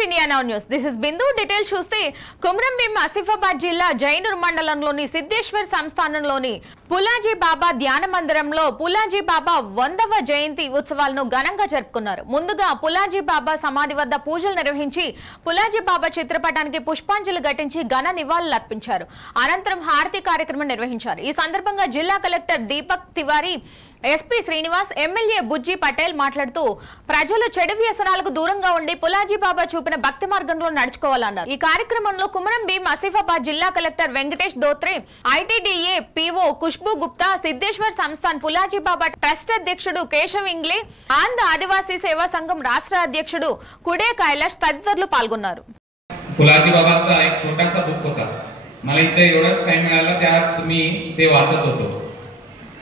to India Now News. This is Bindu. Details చూస్తే కుమ్రంభీం ఆసిఫాబాద్ జిల్లా జైనూర్ మండలంలోని సిద్ధేశ్వర్ సంస్థానంలోని పులాజీ బాబా ధ్యాన మందిరంలో పులాజీ బాబా 100వ జయంతి ఉత్సవాలను ఘనంగా జరుపుకున్నారు. ముందుగా పులాజీ బాబా సమాధి వద్ద పూజలు నిర్వహించి పులాజీ బాబా చిత్రపటానికి పుష్పాంజలి ఘటించి ఘన నివాళులు అర్పించారు. అనంతరం హారతి కార్యక్రమం నిర్వహించారు. ఈ సందర్భంగా జిల్లా collector Deepak Tiwari, SP Srinivas, MLA Bujji Patel మాట్లాడుతూ ప్రజలు చెడు వ్యసనాలకు దూరంగా ఉండి పులాజీ బాబా చూపిన భక్తి మార్గంలో నడుచుకోవాలన్నారు. ఈ కార్యక్రమంలో కుమ్రంభీం ఆసిఫాబాద్ జిల్లా collector Venkatesh Dhotre, ITDA PO Khushboo Gupta, Siddheshwar Sansthan Pulaji Baba trust అధ్యక్షుడు కేశవ్ ఇంగ్లే, ఆంధ్ర ఆదివాసీ సేవా సంఘం రాష్ట్ర అధ్యక్షుడు కుడే కైలాష్ తదితరులు పాల్గొన్నారు. पुलाजी बाबांचा एक छोटासा बुक होता. मला इथे एवढाच टाइम मिळाला, त्यात मी ते वाचत होतो.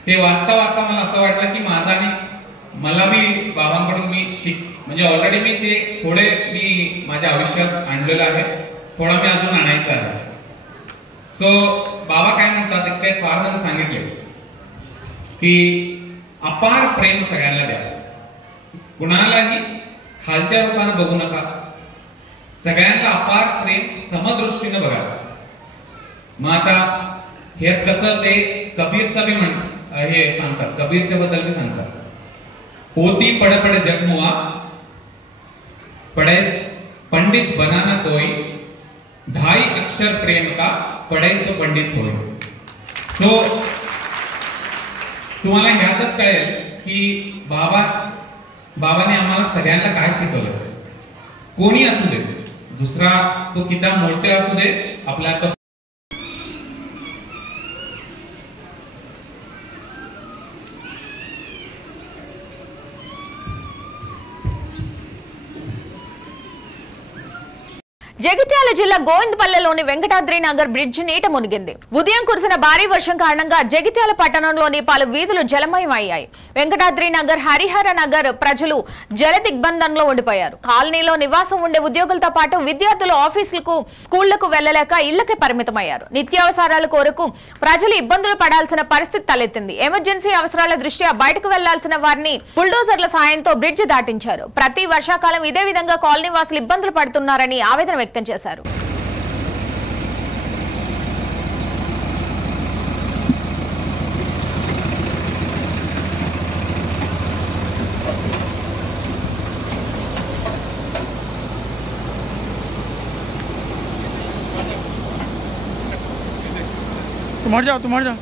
ते वाचता वाचता मला असं वाटलं की माझा आणि मला मी बाबांकडून मी म्हणजे ऑलरेडी मी ते थोडे मी माझ्या आयुष्यात आणलेलं आहे, थोडा मी अजून आणायचा आहे. सो बाबा काय म्हणतात, ते फार जण सांगितले की अपार प्रेम सगळ्यांना द्या, कुणालाही खालच्या रूपाने बघू नका, सगळ्यांना अपार प्रेम समदृष्टीने बघा. मग आता हे कसं ते कबीरचं बी हे सांगतात, कबीरच्या बद्दल बी सांगतात, पोती पड़ पड़ जग मुआ, पढ़े पंडित बनाना कोई, ढाई अक्षर प्रेम का पढ़े सो पंडित होय. सो तुम्हाला ह्यातच कळेल की बाबाने आम्हाला सगळ्यांना काय शिकवलं. कोणी असू दे, दुसरा तो किती मोठे असू दे, आपल्या జగిత్యాల జిల్లా గోవిందపల్లెలోని వెంకటాద్రి నగర్ బ్రిడ్జ్ నీట మునిగింది. ఉదయం కురిసిన భారీ వర్షం కారణంగా జగిత్యాల పట్టణంలోని పలు వీధులు జలమయమయ్యాయి. వెంకటాద్రి నగర్, హరిహర నగర్ ప్రజలు జల దిగ్బంధంలో ఉండిపోయారు. కాలనీలో నివాసం ఉండే ఉద్యోగులతో పాటు విద్యార్థులు ఆఫీసులకు, స్కూళ్లకు వెళ్లలేక ఇళ్లకే పరిమితమయ్యారు. నిత్యావసరాల కొరకు ప్రజలు ఇబ్బందులు పడాల్సిన పరిస్థితి తలెత్తింది. ఎమర్జెన్సీ అవసరాల దృష్ట్యా బయటకు వెళ్లాల్సిన వారిని బుల్డోజర్ల సాయంతో బ్రిడ్జ్ దాటించారు. ప్రతి వర్షాకాలం ఇదే విధంగా కాలనీ వాసులు ఇబ్బందులు పడుతున్నారని ఆవేదన వ్యక్తం చేశారు. तुम हट जाओ, तुम हट जाओ.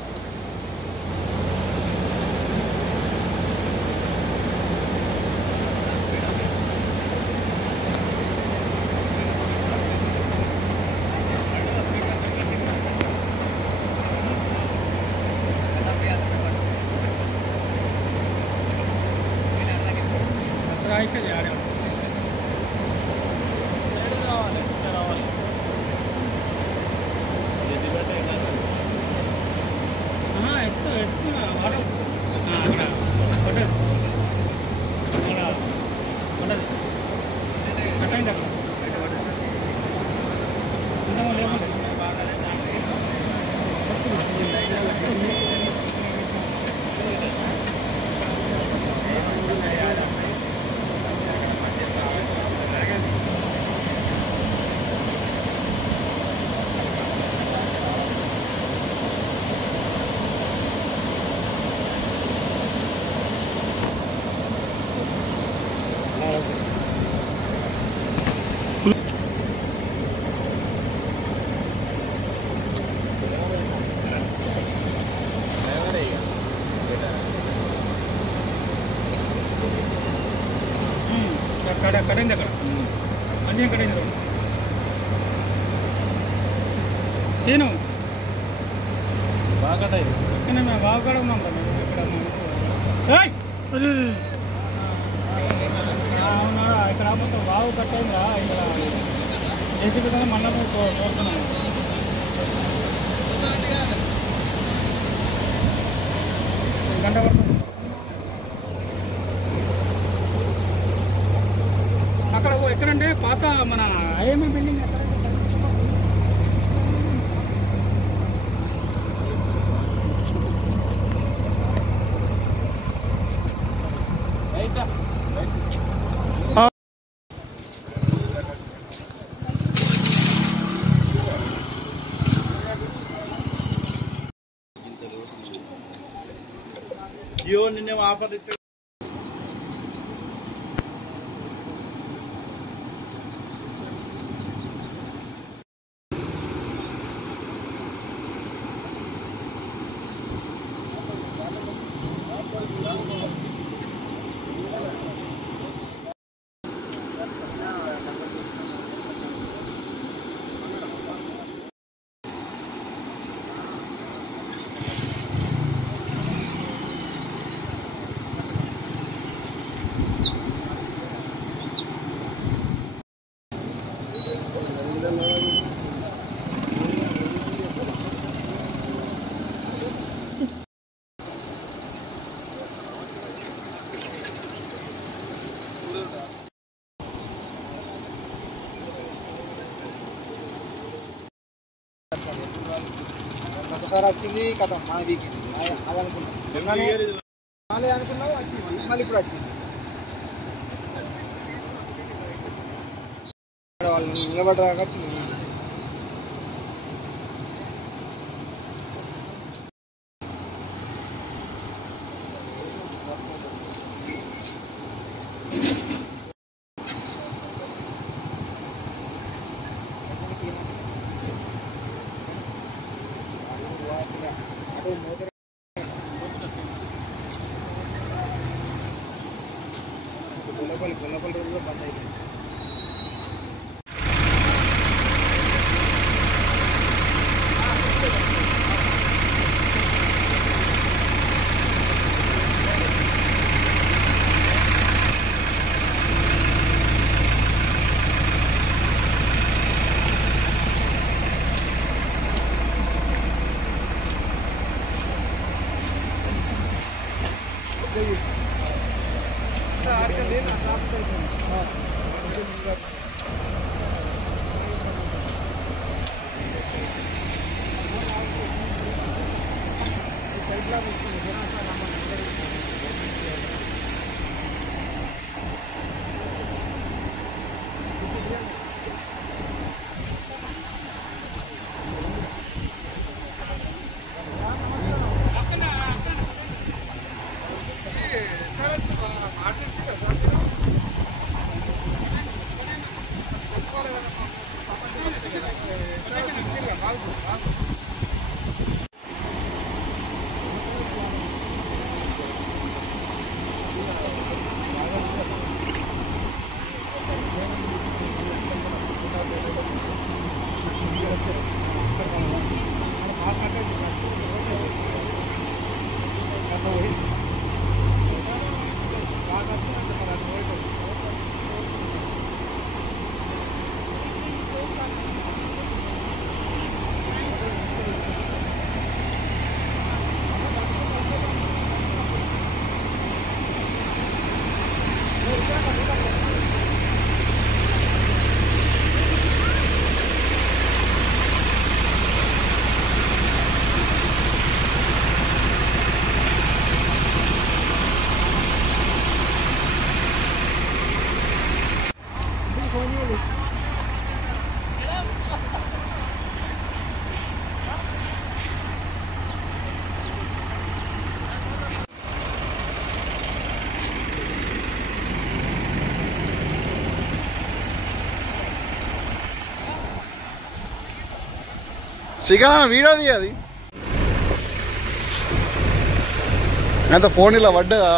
కడింది అక్కడ అన్నీ కడింది నేను బాగా మేము బాగా ఉన్నాం కదా ఇక్కడ అవునా, ఇక్కడ మొత్తం బాగు కట్టయిందా, ఇక్కడ చేసి విధంగా మళ్ళీ కోరుతున్నాం. గంట పడుతుంది అక్కడ. ఎక్కడంటే పాత మన ఐఎంఏ బిల్డింగ్ ఎక్కడ అయ్యో నిన్నేమో ఆఫర్ ఇచ్చా ఒకసారి వచ్చింది కథ మా వీకెండ్ అది అనుకున్నాం అనుకున్నావు వచ్చింది మళ్ళీ ఇప్పుడు వచ్చింది వాళ్ళు నిలబడరాక వచ్చింది గొల్లపల్లి రోడ్లో బంద్ అయిపోయింది శ్రీకాంత్ వీడియో తీయది అంత ఫోన్ ఇలా పడ్డదా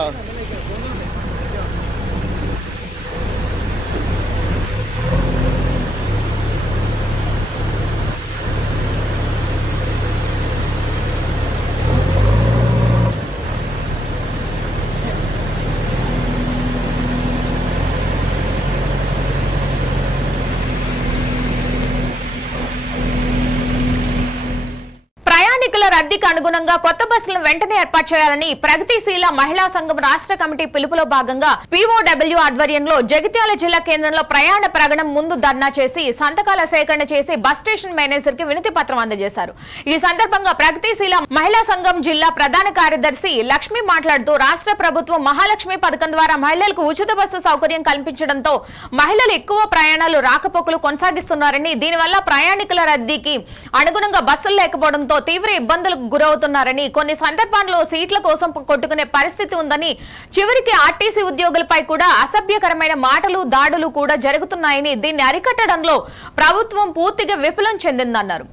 రద్దీకి అనుగుణంగా కొత్త బస్సులను వెంటనే ఏర్పాటు చేయాలని ప్రగతిశీల మహిళా సంఘం రాష్ట్ర కమిటీ పిలుపులో భాగంగా పీఓడబ్ల్యూ ఆధ్వర్యంలో జగిత్యాల జిల్లా కేంద్రంలో ప్రయాణ ప్రగణం ముందు ధర్నా చేసి సంతకాల సేకరణ చేసి బస్ స్టేషన్ మేనేజర్ కి వినతి పత్రం అందజేశారు. ఈ సందర్భంగా ప్రగతిశీల మహిళా సంఘం జిల్లా ప్రధాన కార్యదర్శి లక్ష్మి మాట్లాడుతూ రాష్ట్ర ప్రభుత్వం మహాలక్ష్మి పథకం ద్వారా మహిళలకు ఉచిత బస్సు సౌకర్యం కల్పించడంతో మహిళలు ఎక్కువ ప్రయాణాలు రాకపోకలు కొనసాగిస్తున్నారని దీనివల్ల ప్రయాణికుల రద్దీకి అనుగుణంగా బస్సులు లేకపోవడంతో తీవ్ర ఇబ్బందులు ఇబ్బందులకు గురవుతున్నారని, కొన్ని సందర్భాల్లో సీట్ల కోసం కొట్టుకునే పరిస్థితి ఉందని, చివరికి ఆర్టీసీ ఉద్యోగులపై కూడా అసభ్యకరమైన మాటలు, దాడులు కూడా జరుగుతున్నాయని, దీన్ని అరికట్టడంలో ప్రభుత్వం పూర్తిగా విఫలం చెందిందన్నారు.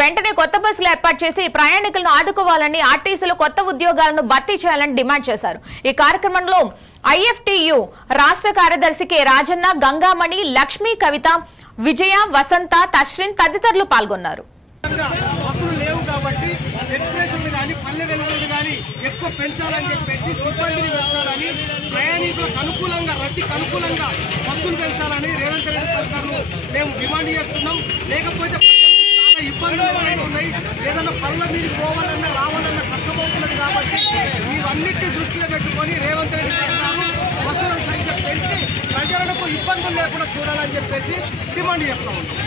వెంటనే కొత్త బస్సులు ఏర్పాటు చేసి ప్రయాణికులను ఆదుకోవాలని, ఆర్టీసీలో కొత్త ఉద్యోగాలను భర్తీ చేయాలని డిమాండ్ చేశారు. ఈ కార్యక్రమంలో IFTU రాష్ట్ర కార్యదర్శి కె రాజన్న, గంగామణి, లక్ష్మీ, కవిత, విజయ, వసంత, తశ్రిన్ తదితరులు పాల్గొన్నారు. బస్సులు లేవు కాబట్టి ఎక్స్ప్రెస్లు కానీ పల్లె వెలుగులు కానీ ఎక్కువ పెంచాలని చెప్పేసి సిబ్బందిని పెంచాలని, ప్రయాణికులకు అనుకూలంగా రద్దీకి అనుకూలంగా బస్సులు పెంచాలని రేవంత్ రెడ్డి సర్కార్ను మేము డిమాండ్ చేస్తున్నాం. లేకపోతే చాలా ఇబ్బందులు ఉన్నాయి. ఏదైనా పనుల మీద పోవాలన్నా రావాలన్నా కష్టమవుతున్నది కాబట్టి ఇవన్నిటిని దృష్టిలో పెట్టుకొని రేవంత్ రెడ్డి సర్కారు బస్సుల సంఖ్య పెంచి ప్రజలకు ఇబ్బందులు లేకుండా చూడాలని చెప్పేసి డిమాండ్ చేస్తా ఉన్నాం.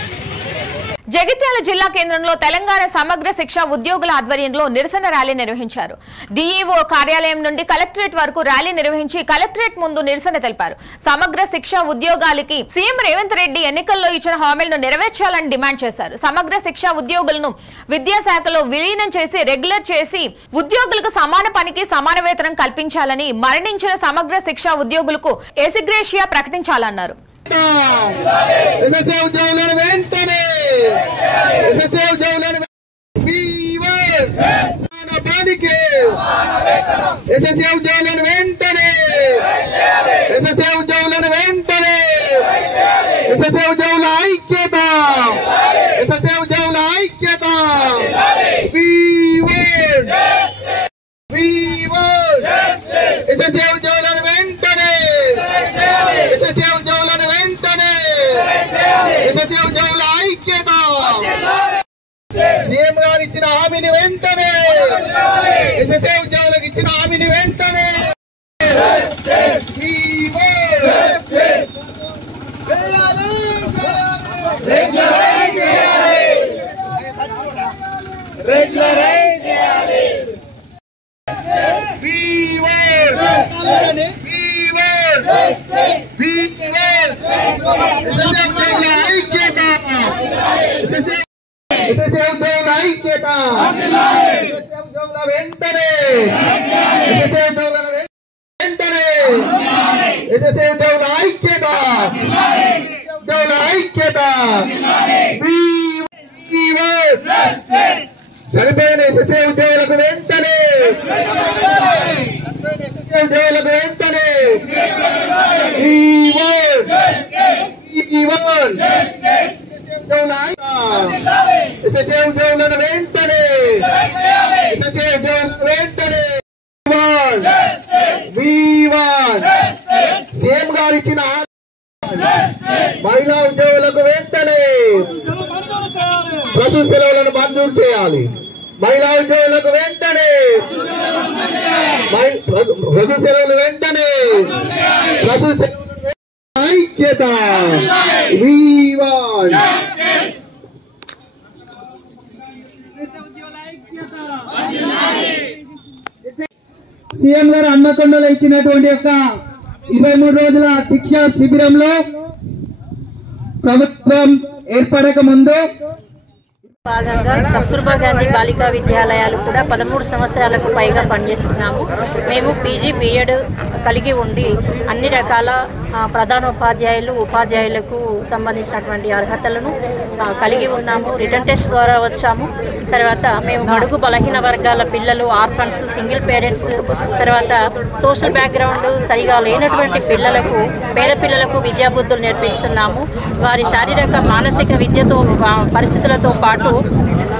జగిత్యాల జిల్లా కేంద్రంలో తెలంగాణ సమగ్ర శిక్ష ఉద్యోగుల ఆధ్వర్యంలో నిరసన ర్యాలీ నిర్వహించారు. DEO కార్యాలయం నుండి కలెక్టరేట్ వరకు ర్యాలీ నిర్వహించి కలెక్టరేట్ ముందు నిరసన తెలిపారు. సమగ్ర శిక్ష ఉద్యోగాలకి సీఎం రేవంత్ రెడ్డి ఎన్నికల్లో ఇచ్చిన హామీలను నెరవేర్చాలని డిమాండ్ చేశారు. సమగ్ర శిక్ష ఉద్యోగులను విద్యాశాఖలో విలీనం చేసి రెగ్యులర్ చేసి ఉద్యోగులకు సమాన పనికి సమాన వేతనం కల్పించాలని, మరణించిన సమగ్ర శిక్ష ఉద్యోగులకు ఎసిగ్రేషియా ప్రకటించాలన్నారు. సీఎం గారు ఇచ్చిన హామీని వెంటనే, ఎస్ఎస్ఏ ఉద్యోగులకు ఇచ్చిన హామీని వెంటనే ఎస్ఎస్ఏ ఉద్యోగుల ఐక్యత, ఎస్ఎస్ఏ ఉద్యోగుల వెంటనే, ఎస్ఎస్ఏ ఉద్యోగుల వెంటనే, ఎస్ఎస్ఏ ఉద్యోగుల ఐక్యత, ఉద్యోగుల ఐక్యత, చనిపోయిన ఎస్ఎస్ఏ ఉద్యోగులకు వెంటనే, ఉద్యోగులకు వెంటనే, ఎస్ఎస్ఏ ఉద్యోగులను వెంటనే, ఎస్ఎస్ఏ ఉద్యోగులను వెంటనే, సీఎం గారు ఇచ్చిన మహిళా ఉద్యోగులకు వెంటనే ప్రసూతి సెలవులను మంజూరు చేయాలి. మహిళా ఉద్యోగులకు వెంటనే ప్రసూతి సెలవులు వెంటనే, ప్రసూతి సెలవులు ఐక్యత. సీఎం గారు హన్మకొండలో ఇచ్చినటువంటి యొక్క 23 రోజుల దీక్ష శిబిరంలో ప్రభుత్వం ఏర్పడక ముందు భాగంగా కస్తూర్బా గాంధీ బాలికా విద్యాలయాలు కూడా 13 సంవత్సరాలకు పైగా పనిచేస్తున్నాము. మేము PG B.Ed కలిగి ఉండి అన్ని రకాల ప్రధానోపాధ్యాయులు, ఉపాధ్యాయులకు సంబంధించినటువంటి అర్హతలను కలిగి ఉన్నాము. రిటర్న్ టెస్ట్ ద్వారా వచ్చాము. తర్వాత మేము బడుగు బలహీన వర్గాల పిల్లలు, ఆర్ఫన్స్, సింగిల్ పేరెంట్స్, తర్వాత సోషల్ బ్యాక్గ్రౌండ్ సరిగా లేనటువంటి పిల్లలకు, పేద పిల్లలకు విద్యాబుద్ధులు నేర్పిస్తున్నాము. వారి శారీరక మానసిక విద్యతో పరిస్థితులతో పాటు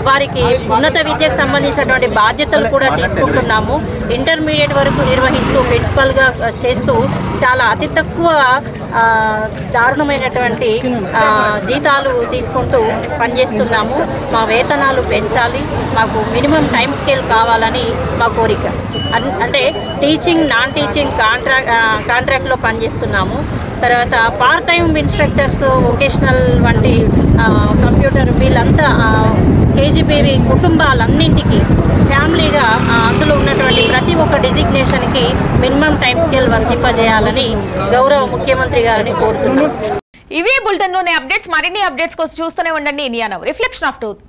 వారికి ఉన్నత విద్యకు సంబంధించినటువంటి బాధ్యతలు కూడా తీసుకుంటున్నాము. ఇంటర్మీడియట్ వరకు నిర్వహిస్తూ ప్రిన్సిపల్గా చేస్తూ చాలా అతి తక్కువ దారుణమైనటువంటి జీతాలు తీసుకుంటూ పనిచేస్తున్నాము. మా వేతనాలు పెంచాలి, మాకు మినిమం టైం స్కేల్ కావాలని మా కోరిక. అంటే టీచింగ్, నాన్ టీచింగ్ కాంట్రాక్ట్లో పనిచేస్తున్నాము. తర్వాత పార్ట్ టైం ఇన్స్ట్రక్టర్స్, వొకేషనల్ వంటి కంప్యూటర్ వీళ్ళంతా KGBV కుటుంబాలన్నింటికి ఫ్యామిలీగా అందులో ఉన్నటువంటి ప్రతి ఒక్క డిజిగ్నేషన్కి మినిమం టైం స్కేల్ వర్తింపజేయాలని గౌరవ ముఖ్యమంత్రి గారిని కోరుతున్నాను. ఇవే బులెటిన్లోని అప్డేట్స్. మరిన్ని అప్డేట్స్ కోసం చూస్తూనే ఉండండి India now, reflection of truth.